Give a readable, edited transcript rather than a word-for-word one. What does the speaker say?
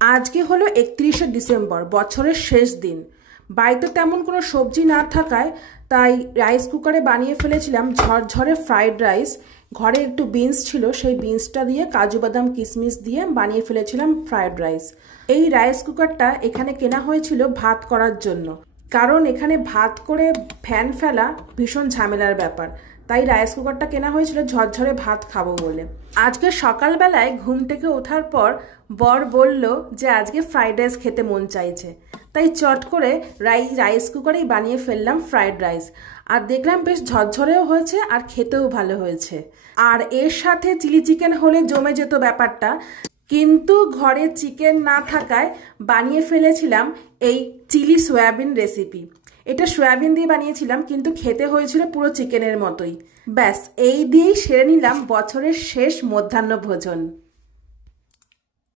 আজকে হলো 31শে ডিসেম্বর, বছরের শেষ দিন। বাড়িতে তেমন কোনো সবজি না থাকায় তাই রাইস কুকারে বানিয়ে ফেলেছিলাম ঝরঝরে ফ্রাইড রাইস। ঘরে একটু বিনস ছিল, সেই বিনসটা দিয়ে কাজু বাদাম কিশমিশ দিয়ে বানিয়ে ফেলেছিলাম ফ্রাইড রাইস। এই রাইস কুকারটা এখানে কেনা হয়েছিল ভাত করার জন্য, কারণ এখানে ভাত করে ফ্যান ফেলা ভীষণ ঝামেলার ব্যাপার। তাই রাইস কুকারটা কেনা হয়েছিল ঝরঝরে ভাত খাবো বলে। আজকে সকালবেলায় ঘুম থেকে ওঠার পর বর বলল যে আজকে ফ্রাইড রাইস খেতে মন চাইছে, তাই চট করে রাইস কুকারেই বানিয়ে ফেললাম ফ্রাইড রাইস। আর দেখলাম বেশ ঝরঝরেও হয়েছে আর খেতেও ভালো হয়েছে। আর এর সাথে চিলি চিকেন হলে জমে যেত ব্যাপারটা, কিন্তু ঘরে চিকেন না থাকায় বানিয়ে ফেলেছিলাম এই চিলি সয়াবিন রেসিপি। এটা সয়াবিন দিয়ে বানিয়েছিলাম, কিন্তু খেতে হয়েছিল পুরো চিকেনের মতোই। ব্যাস এই দিয়েই সেরে নিলাম বছরের শেষ মধ্যাহ্ন ভোজন।